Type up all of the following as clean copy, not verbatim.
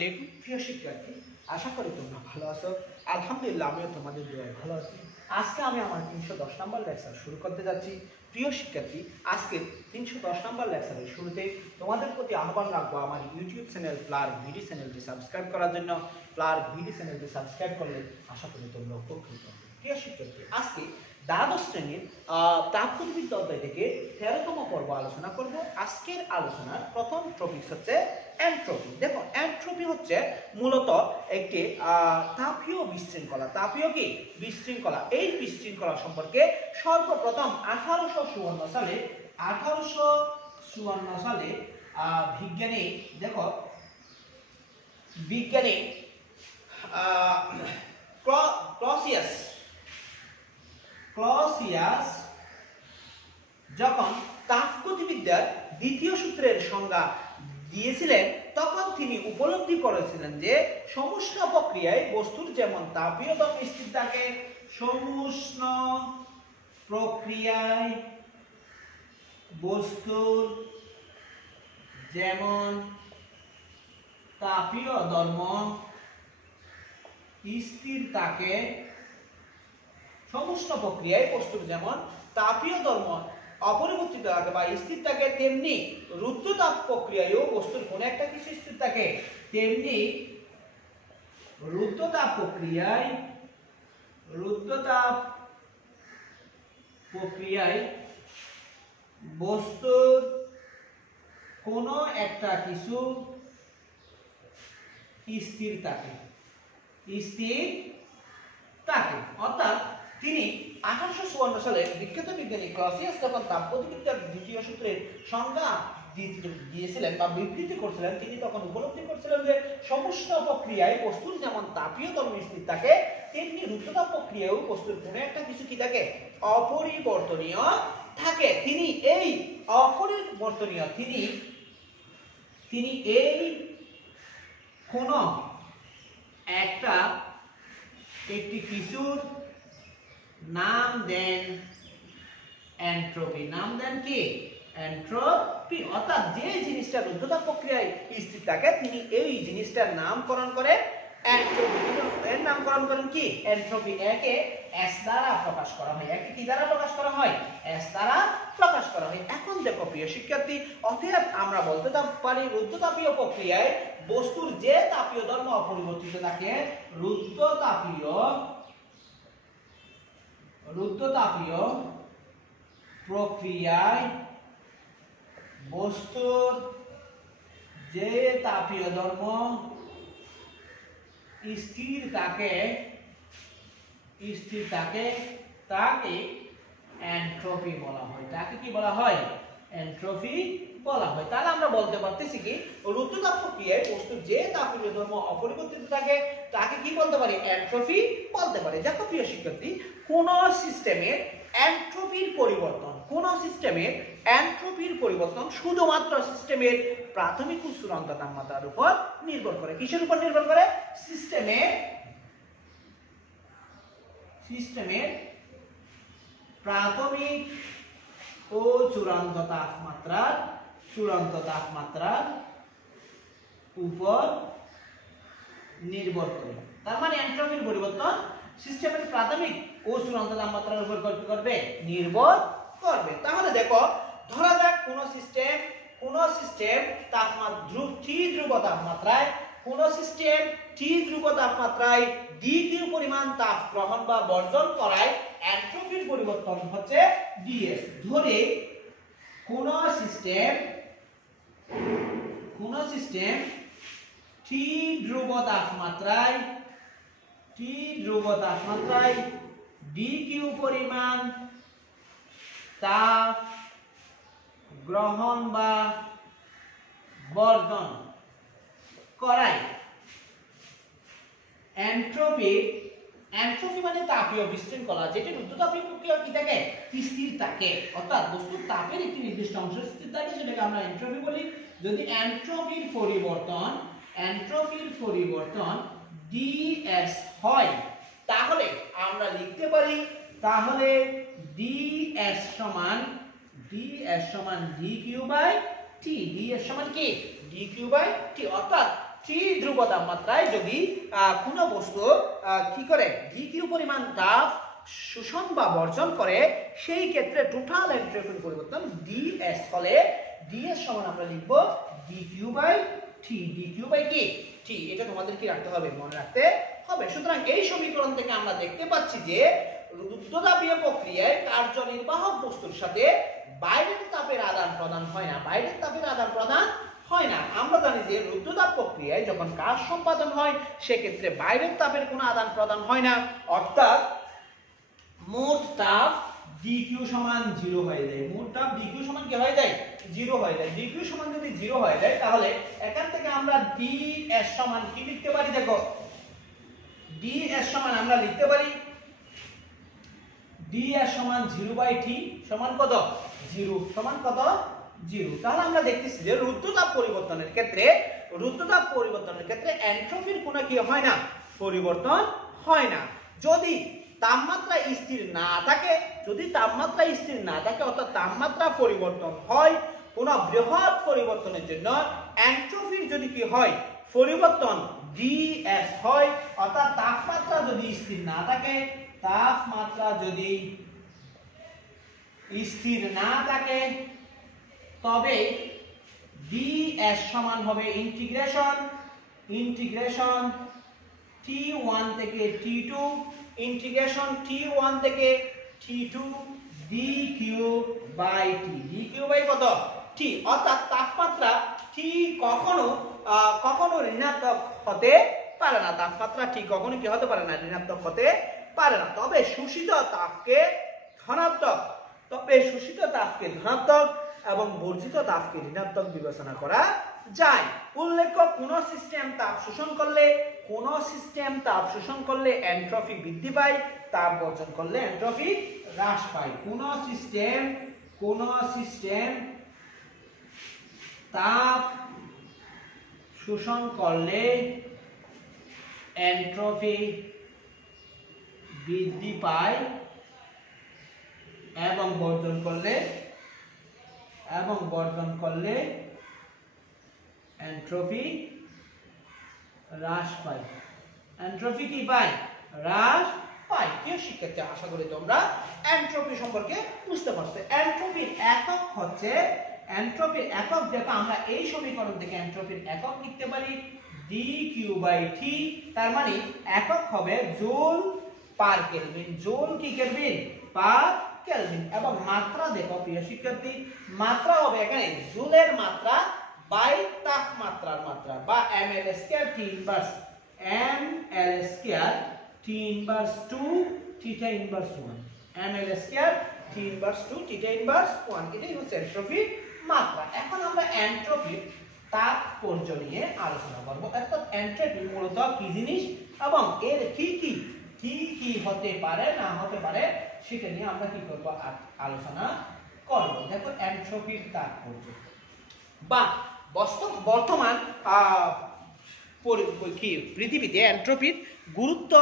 আলাইকুম প্রিয় শিক্ষার্থী, আশা করি তোমরা ভালো আছো। আলহামদুলিল্লাহ আমিও তোমাদের দোয়ায় ভালো আছি। আজকে আমি আমার 310 নম্বর লেকচার শুরু করতে যাচ্ছি। প্রিয় শিক্ষার্থী, আজকে 310 নম্বর লেকচারের শুরুতে তোমাদের প্রতি আহ্বান রাখবো আমার ইউটিউব চ্যানেল প্লার ভিডি চ্যানেলটি সাবস্ক্রাইব করার জন্য। প্লার ভিডি চ্যানেলটি সাবস্ক্রাইব করলে আশা করি তোমরা উপকৃত হবে। প্রিয় শিক্ষার্থী, আজকে দ্বাদশ শ্রেণীর তাপগতিবিদ্যা অধ্যায় থেকে 13তম পর্ব আলোচনা করব। আজকের আলোচনার প্রথম টপিক হচ্ছে এন্ট্রপি। দেখো, এন্ট্রপি হচ্ছে মূলত একটি তাপীয় বিশৃঙ্খলা। তাপীয় কি বিশৃঙ্খলা? এই বিশৃঙ্খলা সম্পর্কে সর্বপ্রথম 1854 সালে বিজ্ঞানী ক্লসিয়াস যখন তাপগতিবিদ্যার দ্বিতীয় সূত্রের সংজ্ঞা দিয়েছিলেন, তখন তিনি উপলব্ধি করেছিলেন যে সমুষ্ণ প্রক্রিয়ায় বস্তুর যেমন তাপীয় দম স্থির থাকে, সমুষ্ণ প্রক্রিয়ায় বস্তুর যেমন তাপীয় ধর্ম স্থির থাকে, সমুষ্ণ প্রক্রিয়ায় বস্তুর যেমন তাপীয় ধর্ম অপরিবর্তিত থাকে বা স্থির থাকে, তেমনি রুদ্ধতাপ প্রক্রিয়ায়ও বস্তুর কোন একটা কিছু স্থির থাকে। তেমনি রুদ্ধতাপ প্রক্রিয়ায় বস্তুর কোন একটা কিছু স্থির থাকে। অর্থাৎ তিনি 1854 সালে বিখ্যাত বিজ্ঞানী ক্লসিয়াস যখন তাপগতিবিদ্যার দ্বিতীয় সূত্রের সংজ্ঞা দিয়েছিলেন বা বিবৃতি করছিলেন, তিনি তখন উপলব্ধি করছিলেন যে সমুষ্ণ প্রক্রিয়ায় বস্তুর যেমন তাপীয় ধর্ম স্থির থাকে, তেমনি রুদ্ধতাপ প্রক্রিয়ায়ও বস্তুর কোন একটা কিছু কি থাকে? অপরিবর্তনীয় থাকে। তিনি এই অপরিবর্তনীয় তিনি এই কোন একটি কিছুর নাম দেন এন্ট্রপি। নাম দেন কি? এন্ট্রপি। অর্থাৎ যে জিনিসটা রুদ্ধতাপ প্রক্রিয়ায় স্থির থাকে, তিনি এই জিনিসটার নামকরণ করে এন্ট্রপি। এর নামকরণ করেন কি? এন্ট্রপি। একে এস দ্বারা প্রকাশ করা হয়। একে কি দ্বারা প্রকাশ করা হয়? এস দ্বারা প্রকাশ করা হয়। এখন দেখো প্রিয় শিক্ষার্থী, অতএব আমরা বলতে পারি রুদ্ধতাপীয় প্রক্রিয়ায় বস্তুর যে তাপীয় ধর্ম অপরিবর্তিত থাকে, রুদ্ধতাপীয় প্রক্রিয়ায় বস্তুর যে তাপীয় ধর্ম স্থির থাকে তাকে এন্ট্রপি বলা হয়। তাকে কি বলা হয়? এন্ট্রপি বলা হয়। তাহলে আমরা বলতে পারতেছি কি, রুদ্ধতাপ প্রক্রিয়ায় বস্তুর যে তাপীয় ধর্ম অপরিবর্তিত থাকে তাকে কি বলতে পারি? এন্ট্রপি বলতে পারি। দেখো প্রিয় শিক্ষার্থী, কোন সিস্টেমের এন্ট্রপির পরিবর্তন শুধুমাত্র সিস্টেমের প্রাথমিক ও চূড়ান্ত তাপমাত্রার উপর নির্ভর করে। কিসের উপর নির্ভর করে? সিস্টেমের প্রাথমিক ও চূড়ান্ত তাপমাত্রার উপর নির্ভর করে। তার মানে এন্ট্রপির পরিবর্তন সিস্টেমের প্রাথমিক ও চূড়ান্ত তাপমাত্রার উপর নির্ভর করবে। তাহলে দেখো, ধরা যাক কোন সিস্টেম টি ধ্রুব তাপমাত্রায় ডিকিউ পরিমাণ তাপ গ্রহণ বা বর্জন করায় এন্ট্রপির পরিবর্তন হচ্ছে ডিএস। ধরে কোন সিস্টেম টি ধ্রুব তাপমাত্রায় ডিকিউ পরিমাণ তাপ গ্রহণ বা বর্জন করায় এন্ট্রপি মানে তাপীয় বিশৃঙ্খলা, যেটি রুদ্ধতাপীয় প্রক্রিয়া কি থাকে? স্থির থাকে। অর্থাৎ বস্তুর তাপের একটি নির্দিষ্ট অংশ স্থির থাকে, সেটাকে আমরা এন্ট্রপি বলি। যদি এন্ট্রপির পরিবর্তন ডিএস হয়, তাহলে আমরা লিখতে পারি ডিএস সমান ডিকিউ বাই টি। ডিএস সমান কি? DQ by T. অর্থাৎ T ধ্রুব তাপমাত্রায় যদি কোনো বস্তু কি করে dQ পরিমাণ তাপ শোষণ বা বর্জন করে সেই ক্ষেত্রে টোটাল এন্ট্রপির পরিবর্তন ds হলে ds সমান আমরা লিখব dQ/T dQ/কি T এটা তোমাদের কি রাখতে হবে মনে রাখতে হবে সুতরাং এই সমীকরণ থেকে আমরা দেখতে পাচ্ছি যে রুদ্ধতাপীয় প্রক্রিয়ায় কার্যনির্বাহক বস্তুর সাথে বাইরের তাপের আদান প্রদান হয় না বাইরের তাপের আদান প্রদান হয় না আমরা জানি যে রুদ্ধতাপ প্রক্রিয়ায় যখন কাজ সম্পাদন হয় সেক্ষেত্রে বাইরের তাপের কোনো আদান প্রদান হয় না অর্থাৎ মোট তাপ dQ সমান 0 হয়ে যায় মোট তাপ dQ সমান কি হয়ে যায় 0 হয়ে যায় dQ সমান যদি 0 হয়ে যায় তাহলে এখান থেকে আমরা ds সমান কি লিখতে পারি দেখো ds সমান আমরা লিখতে পারি ds সমান 0/T সমান কত 0 সমান কত 0 তাহলে আমরা দেখতেছি যে রুদ্ধতাপ পরিবর্তনের ক্ষেত্রে এন্ট্রপির কোনো কি হয় না পরিবর্তন হয় না যদি তাপমাত্রা স্থির না থাকে অর্থাৎ তাপমাত্রা পরিবর্তন হয় কোনো বৃহৎ পরিবর্তনের জন্য এন্ট্রপির যদি কি হয় পরিবর্তন ds হয় অর্থাৎ তাপমাত্রা যদি স্থির না থাকে তবে ds সমান হবে ইন্টিগ্রেশন T1 থেকে T2 dQ/T কত T অর্থাৎ তাপমাত্রা T কখনো ঋণাত্মক হতে পারে না তাপমাত্রা T কখনো কি হতে পারে না ঋণাত্মক হতে পারে না তবে শোষিত তাপকে ধনাত্মক এবং বর্জিত তাপকে ঋণাত্মক বিবেচনা করা যায় উল্লেখ্য কোন সিস্টেম তাপ শোষণ করলে এন্ট্রপি বৃদ্ধি পায় তাপ বর্জন করলে এন্ট্রপি হ্রাস পায় কোন সিস্টেম তাপ শোষণ করলে এন্ট্রপি বৃদ্ধি পায় এবং বর্জন করলে এন্ট্রপি হ্রাস পায় এন্ট্রপি কি পায় হ্রাস পায় প্রিয় শিক্ষার্থী আশা করি তোমরা এন্ট্রপি সম্পর্কে বুঝতে পারছো এন্ট্রপির একক দেখো আমরা এই সমীকরণ থেকে এন্ট্রপির একক লিখতে পারি dQ/T তার মানে একক হবে জুল পার কেলভিন জুল কি কেলভিন পার কেলভিন এবং মাত্রা দেখো প্রিয় শিক্ষার্থী মাত্রা হবে এখানে জুলের মাত্রা বাই তাপমাত্রার মাত্রা বা ml² T inverse T inverse 2 theta inverse 1 ml² T inverse 2 theta inverse 1 এটাই হচ্ছে এন্ট্রপির মাত্রা এখন আমরা এন্ট্রপির তাৎপর্য নিয়ে আলোচনা করব অর্থাৎ এন্ট্রপি মূলত কি জিনিস এবং এর কি হতে পারে না হতে পারে সেটা নিয়ে আমরা কি করব আলোচনা করব দেখো এন্ট্রপির তাৎপর্য বা বর্তমান পৃথিবীতে এন্ট্রপির গুরুত্ব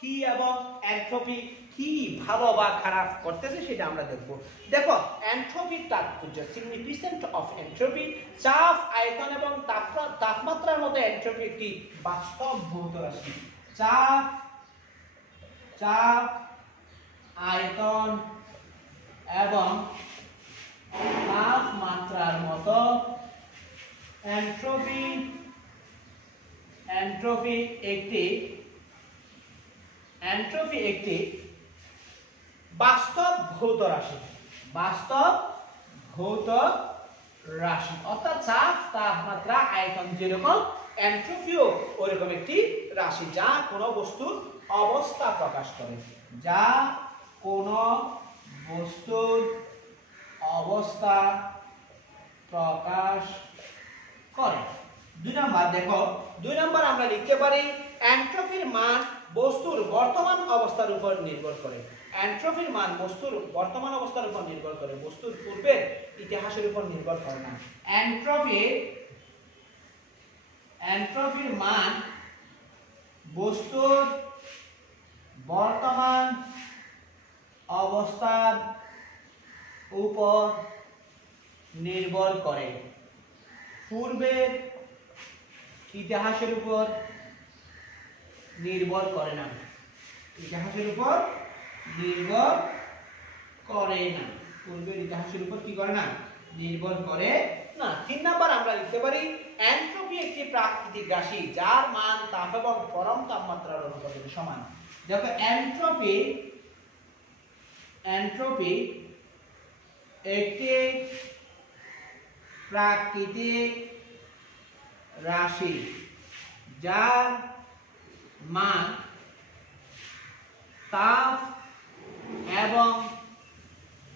কি এবং এন্ট্রপি কি ভালো বা খারাপ করতেছে সেটা আমরা দেখো এন্ট্রপির তাৎপর্য সিগনিফিকেন্স অফ এন্ট্রপি চাপ আয়তন এবং তাপমাত্রার মতো এন্ট্রপি একটি বাস্তব ভৌত রাশি চাপ আয়তন এবং তাপমাত্রার মতো এন্ট্রপি একটি বাস্তব ভৌত রাশি অর্থাৎ চাপ তাপমাত্রা আয়তন যেরকম এন্ট্রপিও ওইরকম একটি রাশি যা কোনো বস্তুর অবস্থা প্রকাশ করে 2 নাম্বার আমরা লিখতে পারি এন্ট্রপির মান বস্তুর বর্তমান অবস্থার উপর নির্ভর করে বস্তুর পূর্বের ইতিহাসের উপর নির্ভর করে না এন্ট্রপির মান বস্তুর বর্তমান অবস্থার উপর নির্ভর করে পূর্বের ইতিহাসের উপর নির্ভর করে না, ইতিহাসের উপর নির্ভর করে না, পূর্বের ইতিহাসের উপর কি করে না, নির্ভর করে না। 3 নাম্বার আমরা লিখতে পারি এনট্রপি একটি প্রাকৃতিক রাশি যার মান তাপ এবং পরম তাপমাত্রার অনুপাতে সমান। দেখো এনট্রপি একটি প্রাকৃতিক রাশি যার মান তাপ এবং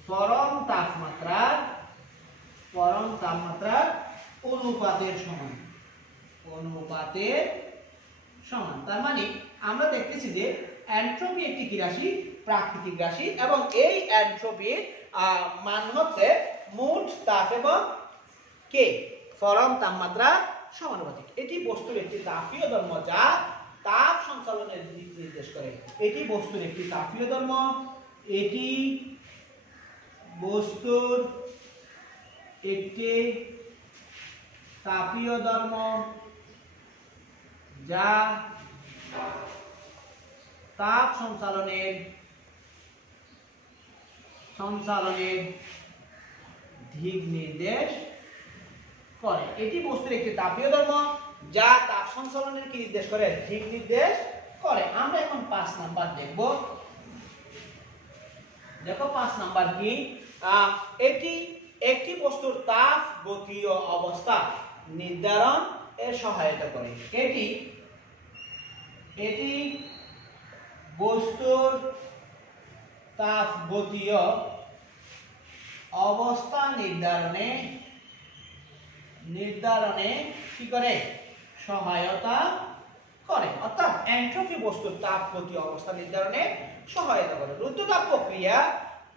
পরম তাপমাত্রার অনুপাতের সমান, তার মানে আমরা দেখতেছি যে এনট্রপি একটি কি রাশি, প্রাকৃতিক রাশি, এবং এই এনট্রপির মান হচ্ছে মোট তাপ এবং কে পরম তাপমাত্রা সমানুপাতিক। এটি বস্তুর একটি তাপীয় ধর্ম যা তাপ সঞ্চালনের দিক নির্দেশ করে। এটি বস্তুর একটি তাপীয় ধর্ম, এটি বস্তুর একটি তাপীয় ধর্ম যা তাপ সঞ্চালনের দিক নির্দেশ করে। এটি বস্তুর একটি তাপীয় ধর্ম যা তাপ সঞ্চালনের কি নির্দেশ করে, দিক নির্দেশ করে। আমরা এখন 5 নাম্বার দেখব। দেখো 5 নাম্বার কি, এটি একটি বস্তুর তাপ গতীয় অবস্থা নির্ধারণ এর সহায়তা করে। এটি বস্তুর তাপ গতীয় অবস্থা নির্ধারণে কি করে, সহায়তা করে। অর্থাৎ এনট্রপি বস্তুর তাপ গতীয় অবস্থা নির্ধারণে সহায়তা করে। রুদ্ধতাপ প্রক্রিয়া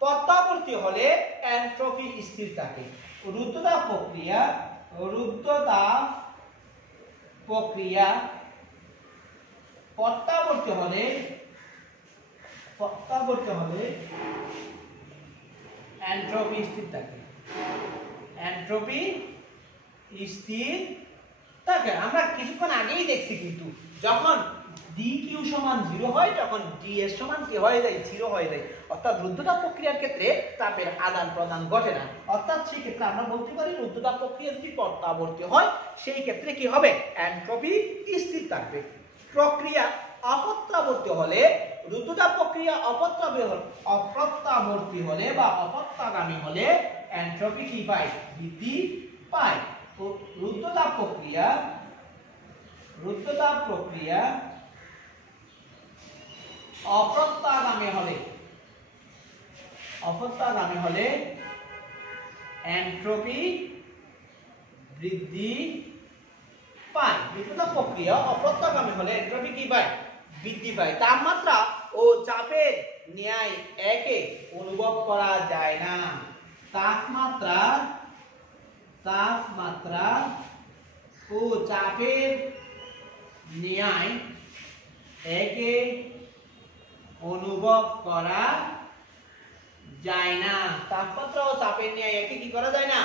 পর্যাবর্তী হলে এনট্রপি স্থির থাকে। রুদ্ধতাপ প্রক্রিয়া পর্যাবর্তী হলে এনট্রপি স্থির থাকে। আমরা কিছুক্ষণ আগেই দেখছি কিন্তু যখন dq সমান 0 হয় তখন ds সমান কি হয়ে যায়, 0 হয়ে যায়। অর্থাৎ রুদ্ধতাপ প্রক্রিয়ার ক্ষেত্রে তাপের আদান প্রদান ঘটে না। অর্থাৎ সেই ক্ষেত্রে আমরা বলতে পারি রুদ্ধতাপ প্রক্রিয়া যদি পর্যাবর্তী হয় সেই ক্ষেত্রে কি হবে, এনট্রপি স্থির থাকবে। প্রক্রিয়া অপত্যাবর্তী হলে, রুদ্ধতাপ প্রক্রিয়া অপত্যাবর্তী হলে বা অপত্যাগামী হলে এনট্রপি কি পায়, বৃদ্ধি পায়। রুদ্ধতাপ প্রক্রিয়া অপত্যাগামী হলে এনট্রপি বৃদ্ধি পায়। রুদ্ধতাপ প্রক্রিয়া অপত্যাগামী হলে এনট্রপি কি পায়, বৃদ্ধি পায়। তাপমাত্রা ও চাপের ন্যায় একে অনুভব করা যায় না। তাপমাত্রা ও চাপের ন্যায় একে অনুভব করা যায় না। তাপমাত্রা ও চাপের ন্যায় একে কি করা যায় না,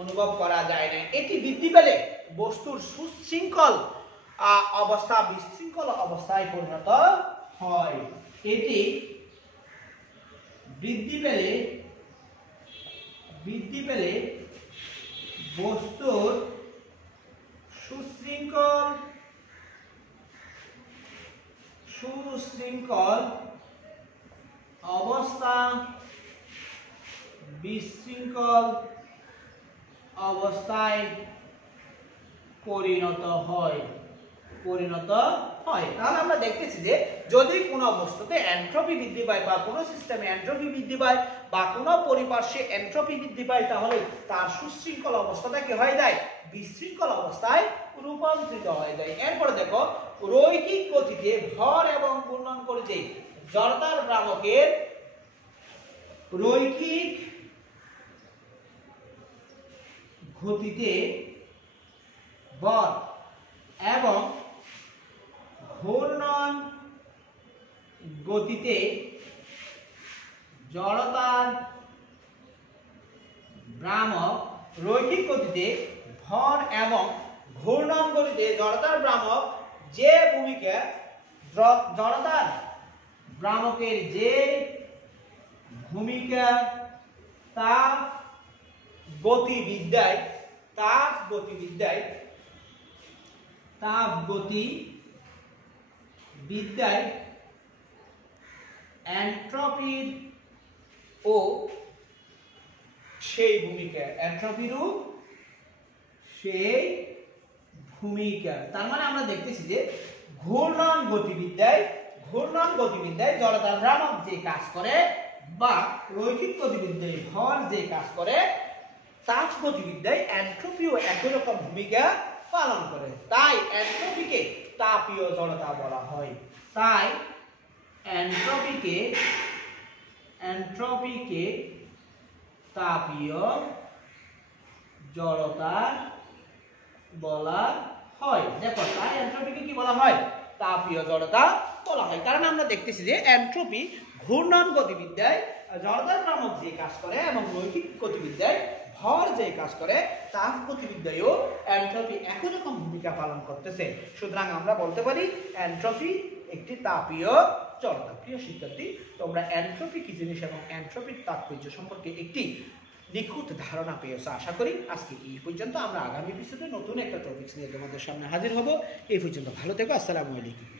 অনুভব করা যায় না। এটি বৃদ্ধি পেলে বস্তুর সুশৃঙ্খল অবস্থা বিশৃঙ্খল অবস্থায় পরিণত হয়। এটি বৃদ্ধি পেলে বস্তুর সুশৃঙ্খল অবস্থা বিশৃঙ্খল অবস্থায় পরিণত হয়। তাহলে আমরা দেখতেছি যে যদি কোনো বস্তুতে এনট্রপি বৃদ্ধি পায় বা কোনো সিস্টেমে এনট্রপি বৃদ্ধি পায় বা কোনো পরিপার্শ্বে এনট্রপি বৃদ্ধি পায় তাহলে তার সুশৃঙ্খল অবস্থাটা কি হয়ে যায়, বিশৃঙ্খল অবস্থায় রূপান্তরিত হয়ে যায়। এরপরে দেখো রৈখিক গতিতে ভর এবং ঘূর্ণন করিতে জড়তার ভ্রামকের রৈখিক গতিতে ভর এবং ঘূর্ণন গতিতে জড়তার ভ্রামক, রৈখিক গতিতে ভর এবং ঘূর্ণন গতিতে জড়তার ভ্রামক যে ভূমিকা জড়তার ভ্রামকের যে ভূমিকা তাপ গতিবিদ্যায় এন্ট্রপির ও সেই ভূমিকা তার মানে আমরা দেখতেছি যে ঘূর্ণন গতিবিদ্যায় জড়তার ভ্রামক যে কাজ করে বা রৈখিক গতিবিদ্যায় ভর যে কাজ করে তাপ গতিবিদ্যায় এন্ট্রপিও একই রকম ভূমিকা পালন করে। তাই এন্ট্রপিকে তাপীয় জড়তা বলা হয়। তাই এন্ট্রপিকে তাপীয় জড়তা বলা হয়। দেখো, তাই এন্ট্রপিকে কি বলা হয়? তাপীয় জড়তা বলা হয়। কারণ আমরা দেখতেছি যে এন্ট্রপি ঘূর্ণন গতিবিদ্যায় জড়তার ভ্রামক যে কাজ করে এবং রৈখিক গতিবিদ্যায় ভর যে কাজ করে তাপ গতিবিদ্যায়ও এন্ট্রপি একই রকম ভূমিকা পালন করতেছে। সুতরাং আমরা বলতে পারি এন্ট্রপি একটি তাপীয় জড়তা। প্রিয় শিক্ষার্থী, তোমরা এন্ট্রপি কি জিনিস এবং এন্ট্রপির তাৎপর্য সম্পর্কে একটি নিখুঁত ধারণা পেয়েছো আশা করি। আজকে এই পর্যন্ত। আমরা আগামী এপিসোডে নতুন একটা টপিকস নিয়ে তোমাদের সামনে হাজির হব। এই পর্যন্ত ভালো থেকো। আসসালামু আলাইকুম।